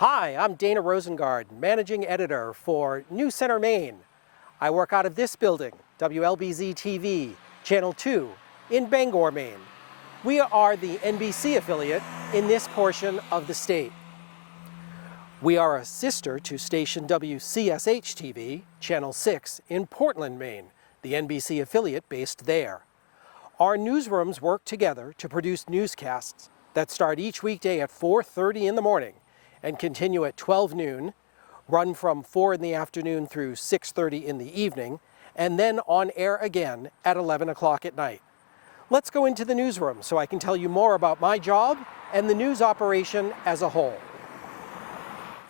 Hi, I'm Dana Rosengard, Managing Editor for Center Maine. I work out of this building, WLBZ-TV, Channel 2, in Bangor, Maine. We are the NBC affiliate in this portion of the state. We are a sister to station WCSH-TV, Channel 6, in Portland, Maine, the NBC affiliate based there. Our newsrooms work together to produce newscasts that start each weekday at 4:30 in the morning and continue at 12 noon, run from 4 in the afternoon through 6:30 in the evening, and then on air again at 11 o'clock at night. Let's go into the newsroom so I can tell you more about my job and the news operation as a whole.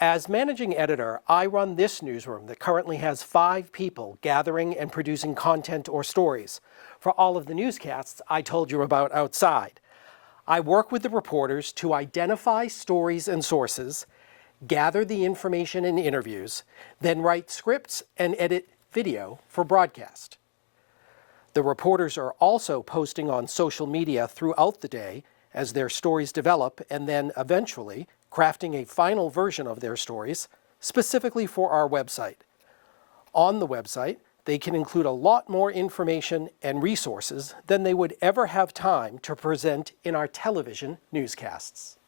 As managing editor, I run this newsroom that currently has 5 people gathering and producing content or stories for all of the newscasts I told you about outside. I work with the reporters to identify stories and sources, gather the information in interviews, then write scripts and edit video for broadcast. The reporters are also posting on social media throughout the day as their stories develop, and then eventually crafting a final version of their stories specifically for our website. On the website, they can include a lot more information and resources than they would ever have time to present in our television newscasts.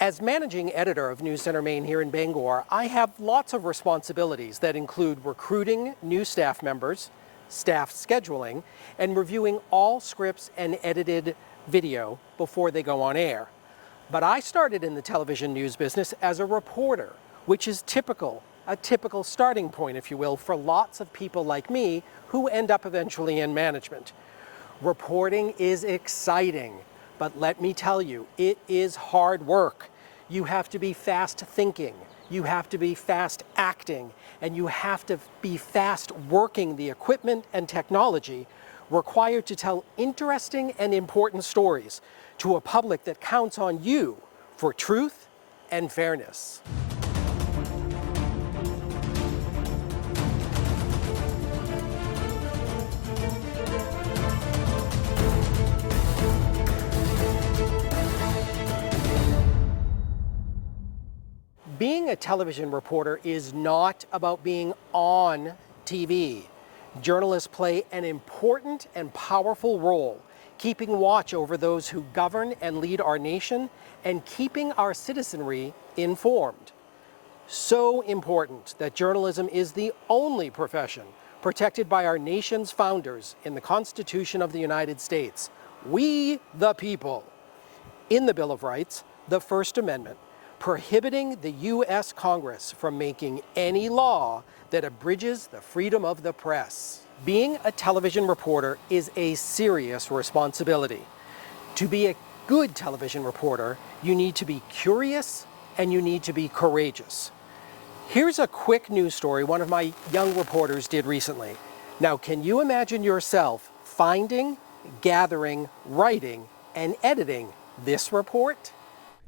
As managing editor of News Center Maine here in Bangor, I have lots of responsibilities that include recruiting new staff members, staff scheduling, and reviewing all scripts and edited video before they go on air. But I started in the television news business as a reporter, which is a typical starting point, if you will, for lots of people like me who end up eventually in management. Reporting is exciting, but let me tell you, it is hard work. You have to be fast thinking, you have to be fast acting, and you have to be fast working the equipment and technology required to tell interesting and important stories to a public that counts on you for truth and fairness. Being a television reporter is not about being on TV. Journalists play an important and powerful role, keeping watch over those who govern and lead our nation and keeping our citizenry informed. So important that journalism is the only profession protected by our nation's founders in the Constitution of the United States. We the people. In the Bill of Rights, the First Amendment, prohibiting the U.S. Congress from making any law that abridges the freedom of the press. Being a television reporter is a serious responsibility. To be a good television reporter, you need to be curious and you need to be courageous. Here's a quick news story one of my young reporters did recently. Now, can you imagine yourself finding, gathering, writing, and editing this report?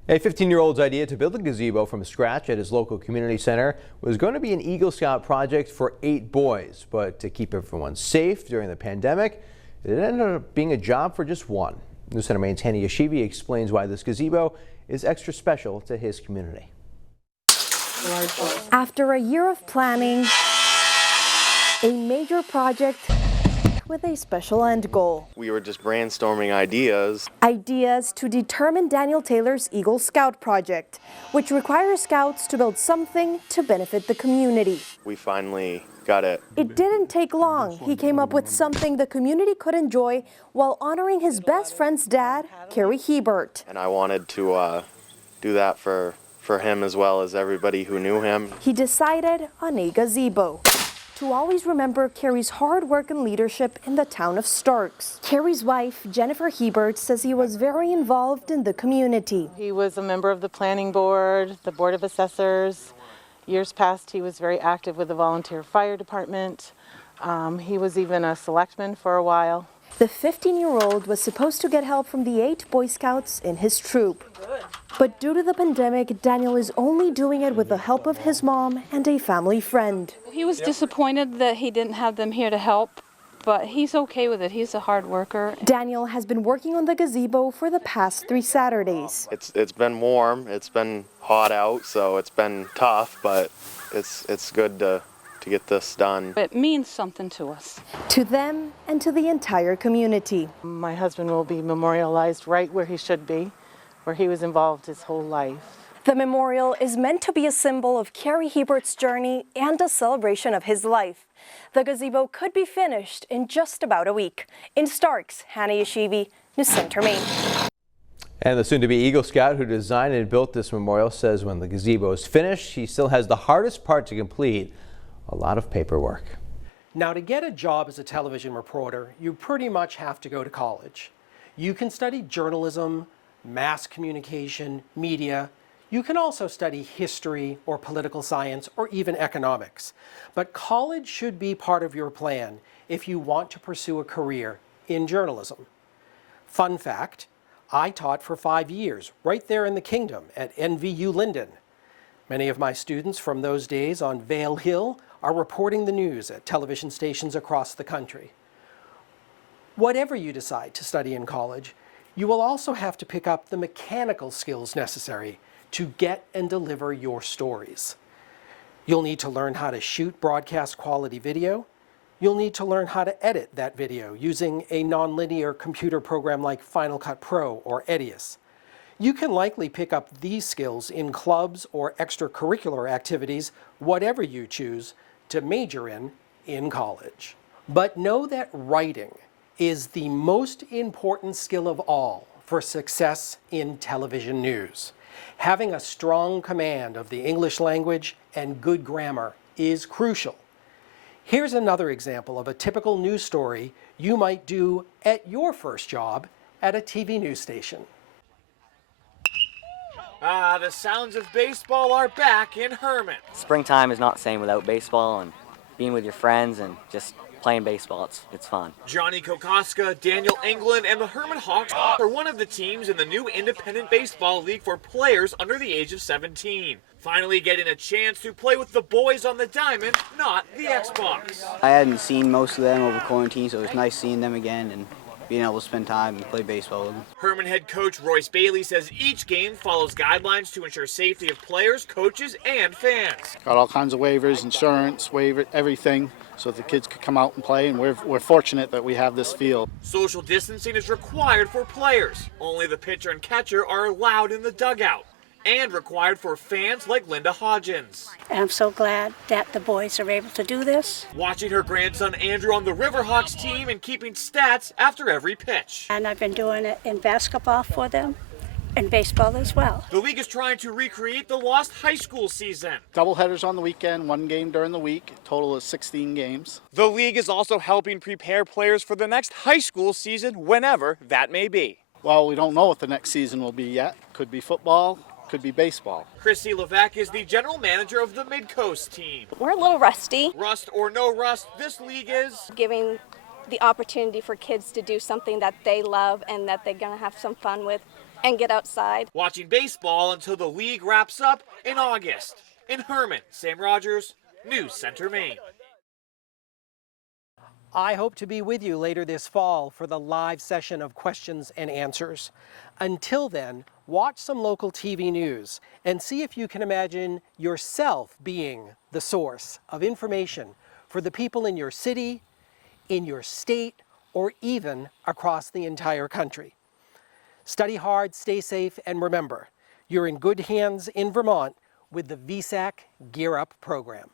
A 15-year-old's idea to build a gazebo from scratch at his local community center was going to be an Eagle Scout project for 8 boys, but to keep everyone safe during the pandemic, it ended up being a job for just 1. News Center Maine's Hany Yeshivi explains why this gazebo is extra special to his community. After a year of planning, a major project with a special end goal. We were just brainstorming ideas. Ideas to determine Daniel Taylor's Eagle Scout project, which requires scouts to build something to benefit the community. We finally got it. It didn't take long. He came up with something the community could enjoy while honoring his best friend's dad, Kerry Hebert. And I wanted to do that for him as well as everybody who knew him. He decided on a gazebo to always remember Kerry's hard work and leadership in the town of Starks. Kerry's wife, Jennifer Hebert, says he was very involved in the community. He was a member of the planning board, the board of assessors. Years past, he was very active with the volunteer fire department. He was even a selectman for a while. The 15-year-old was supposed to get help from the 8 Boy Scouts in his troop. But due to the pandemic, Daniel is only doing it with the help of his mom and a family friend. He was disappointed that he didn't have them here to help, but he's okay with it. He's a hard worker. Daniel has been working on the gazebo for the past 3 Saturdays. It's been warm, it's been hot out, so it's been tough, but it's good to get this done. It means something to us. To them and to the entire community. My husband will be memorialized right where he should be, where he was involved his whole life. The memorial is meant to be a symbol of Carrie Hebert's journey and a celebration of his life. The gazebo could be finished in just about a week. In Starks, Hannah Yeshivi, News Center, Maine. And the soon-to-be Eagle Scout who designed and built this memorial says when the gazebo is finished, he still has the hardest part to complete, a lot of paperwork. Now, to get a job as a television reporter, you pretty much have to go to college. You can study journalism, mass communication, media. You can also study history or political science or even economics. But college should be part of your plan if you want to pursue a career in journalism. Fun fact, I taught for 5 years right there in the Kingdom at NVU Linden. Many of my students from those days on Vale Hill are reporting the news at television stations across the country. Whatever you decide to study in college, you will also have to pick up the mechanical skills necessary to get and deliver your stories. You'll need to learn how to shoot broadcast quality video. You'll need to learn how to edit that video using a nonlinear computer program like Final Cut Pro or Edius. You can likely pick up these skills in clubs or extracurricular activities, whatever you choose to major in college. But know that writing is the most important skill of all for success in television news. Having a strong command of the English language and good grammar is crucial. Here's another example of a typical news story you might do at your first job at a TV news station. The sounds of baseball are back in Hermon. Springtime is not the same without baseball and being with your friends and just playing baseball. It's fun. Johnny Kokoska, Daniel England, and the Hermon Hawks are one of the teams in the new independent baseball league for players under the age of 17. Finally getting a chance to play with the boys on the diamond, not the Xbox. I hadn't seen most of them over quarantine, so it was nice seeing them again and being able to spend time and play baseball with them. Hermon head coach Royce Bailey says each game follows guidelines to ensure safety of players, coaches, and fans. Got all kinds of waivers, insurance, everything, so the kids could come out and play, and we're fortunate that we have this field. Social distancing is required for players. Only the pitcher and catcher are allowed in the dugout. And required for fans like Linda Hodgins. I'm so glad that the boys are able to do this. Watching her grandson Andrew on the Riverhawks team and keeping stats after every pitch. And I've been doing it in basketball for them and baseball as well. The league is trying to recreate the lost high school season. Doubleheaders on the weekend, 1 game during the week, total of 16 games. The league is also helping prepare players for the next high school season, whenever that may be. Well, we don't know what the next season will be yet. Could be football. Could be baseball. Chrissy Levesque is the general manager of the Mid-Coast team. We're a little rusty. Rust or no rust, this league is giving the opportunity for kids to do something that they love and that they're going to have some fun with and get outside. Watching baseball until the league wraps up in August. In Hermon, Sam Rogers, News Center, Maine. I hope to be with you later this fall for the live session of questions and answers. Until then, watch some local TV news and see if you can imagine yourself being the source of information for the people in your city, in your state, or even across the entire country. Study hard, stay safe, and remember, you're in good hands in Vermont with the VSAC Gear Up program.